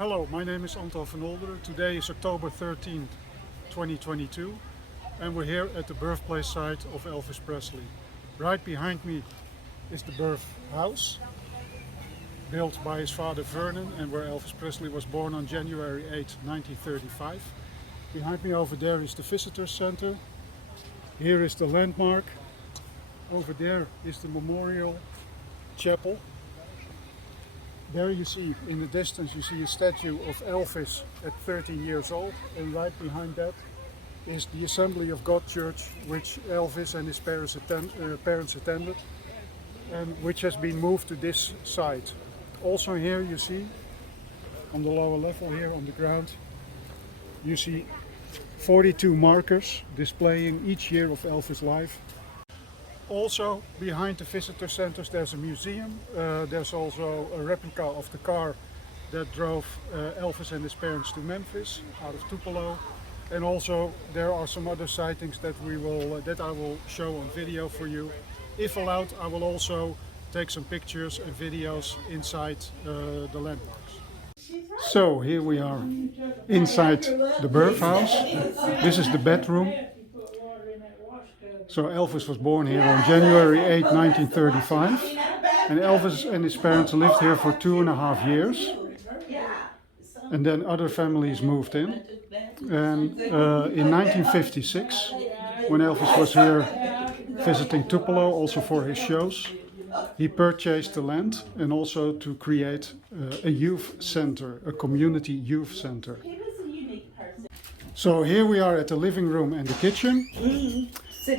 Hello, my name is Antoon van Olderen. Today is October 13th, 2022, and we're here at the birthplace site of Elvis Presley. Right behind me is the birth house, built by his father Vernon, and where Elvis Presley was born on January 8, 1935. Behind me over there is the visitor center. Here is the landmark. Over there is the memorial chapel. There you see, in the distance, you see a statue of Elvis at 13 years old, and right behind that is the Assembly of God Church, which Elvis and his parents attended, and which has been moved to this site. Also here you see, on the lower level here on the ground, you see 42 markers displaying each year of Elvis' life. Also behind the visitor centers there's a museum. There's also a replica of the car that drove Elvis and his parents to Memphis out of Tupelo. And also there are some other sightings that I will show on video for you. If allowed, I will also take some pictures and videos inside the landmarks. So here we are inside the birth house. This is the bedroom. So Elvis was born here on January 8, 1935, and Elvis and his parents lived here for 2.5 years, and then other families moved in. And in 1956, when Elvis was here visiting Tupelo, also for his shows, he purchased the land and also to create a youth center, a community youth center. So here we are at the living room and the kitchen.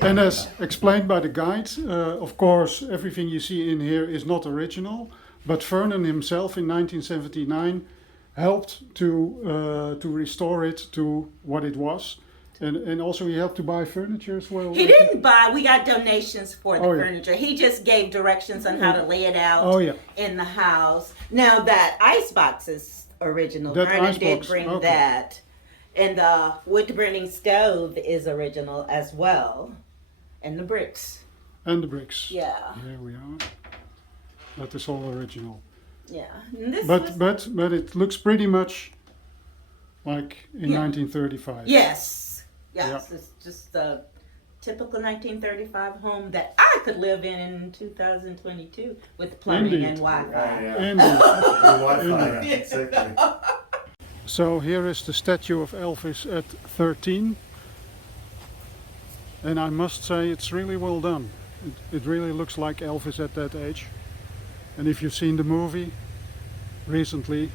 And as explained by the guide, of course, everything you see in here is not original, but Vernon himself in 1979 helped to restore it to what it was. And also he helped to buy furniture as well. He didn't buy, we got donations for the furniture. He just gave directions on how to lay it out in the house. Now that icebox is original. Vernon did bring that. And the wood burning stove is original as well. And the bricks. And the bricks. Yeah. Here we are. That is all original. Yeah. But it looks pretty much like in 1935. Yes. Yes. It's just a typical 1935 home that I could live in 2022 with plumbing and Wi-Fi. Wi-Fi. Exactly. So here is the statue of Elvis at 13, and I must say it's really well done. It really looks like Elvis at that age. And if you've seen the movie recently,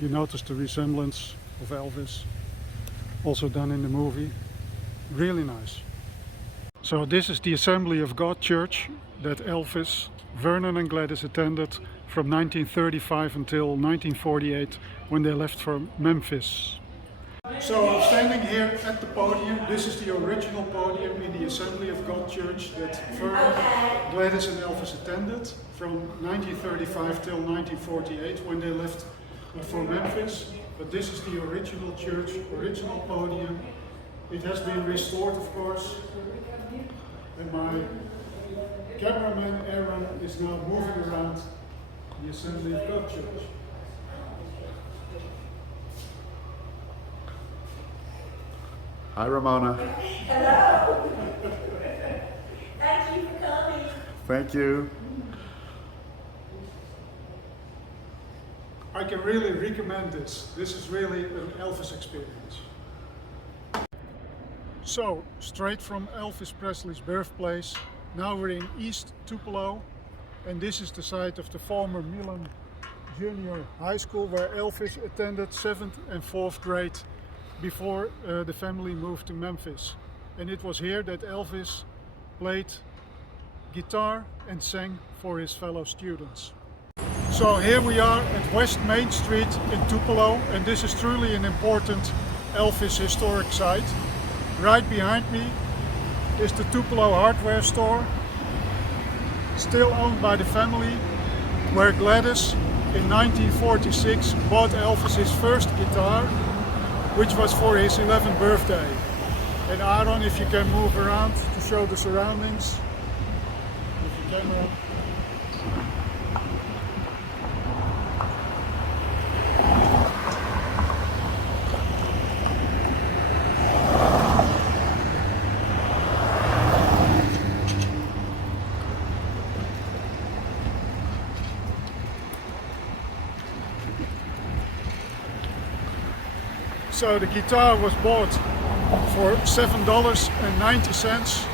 you notice the resemblance of Elvis, also done in the movie. Really nice. So this is the Assembly of God Church that Elvis, Vernon and Gladys attended from 1935 until 1948 when they left for Memphis. So I'm standing here at the podium. This is the original podium in the Assembly of God Church that Vernon, Gladys and Elvis attended from 1935 till 1948 when they left for Memphis. But this is the original church, original podium. It has been restored, of course. And my cameraman Aaron is now moving around the Assembly of God Church. Hi, Ramona. Hello. Thank you for coming. Thank you. I can really recommend this. This is really an Elvis experience. So, straight from Elvis Presley's birthplace, now we're in East Tupelo, and this is the site of the former Milan Junior High School where Elvis attended 7th and 4th grade before the family moved to Memphis. And it was here that Elvis played guitar and sang for his fellow students. So here we are at West Main Street in Tupelo, and this is truly an important Elvis historic site. Right behind me is the Tupelo hardware store, still owned by the family, where Gladys in 1946 bought Elvis his first guitar, which was for his 11th birthday. And Aaron, if you can move around to show the surroundings with the camera. So the guitar was bought for $7.90,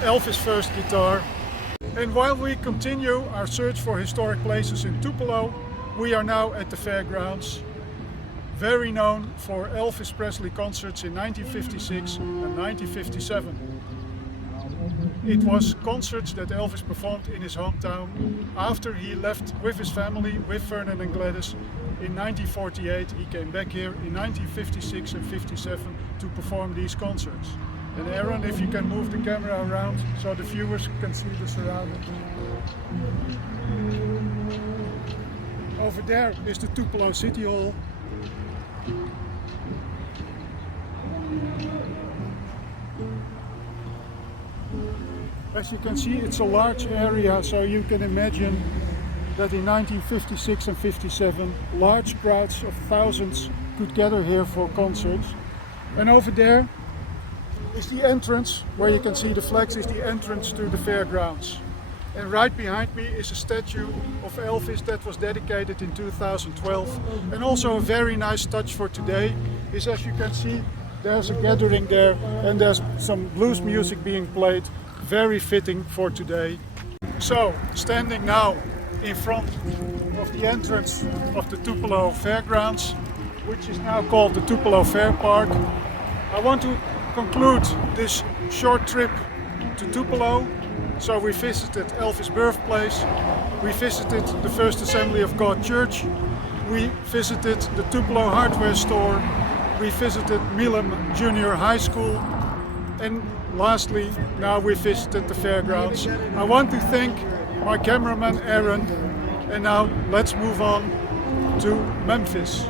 Elvis' first guitar. And while we continue our search for historic places in Tupelo, we are now at the Fairgrounds, very known for Elvis Presley concerts in 1956 and 1957. It was concerts that Elvis performed in his hometown after he left with his family, with Vernon and Gladys. In 1948 he came back here in 1956 and 57 to perform these concerts. And Aaron, if you can move the camera around so the viewers can see the surroundings. Over there is the Tupelo City Hall. As you can see, it's a large area, so you can imagine that in 1956 and 57 large crowds of thousands could gather here for concerts. And over there is the entrance, where you can see the flags, is the entrance to the Fairgrounds. And right behind me is a statue of Elvis that was dedicated in 2012. And also a very nice touch for today is, as you can see, there's a gathering there and there's some blues music being played, very fitting for today. So, standing now in front of the entrance of the Tupelo Fairgrounds, which is now called the Tupelo Fair Park, I want to conclude this short trip to Tupelo. So we visited Elvis' birthplace, we visited the First Assembly of God Church, we visited the Tupelo hardware store, we visited Milam Junior High School, and lastly, now we visited the Fairgrounds. I want to thank my cameraman Aaron, and now let's move on to Memphis.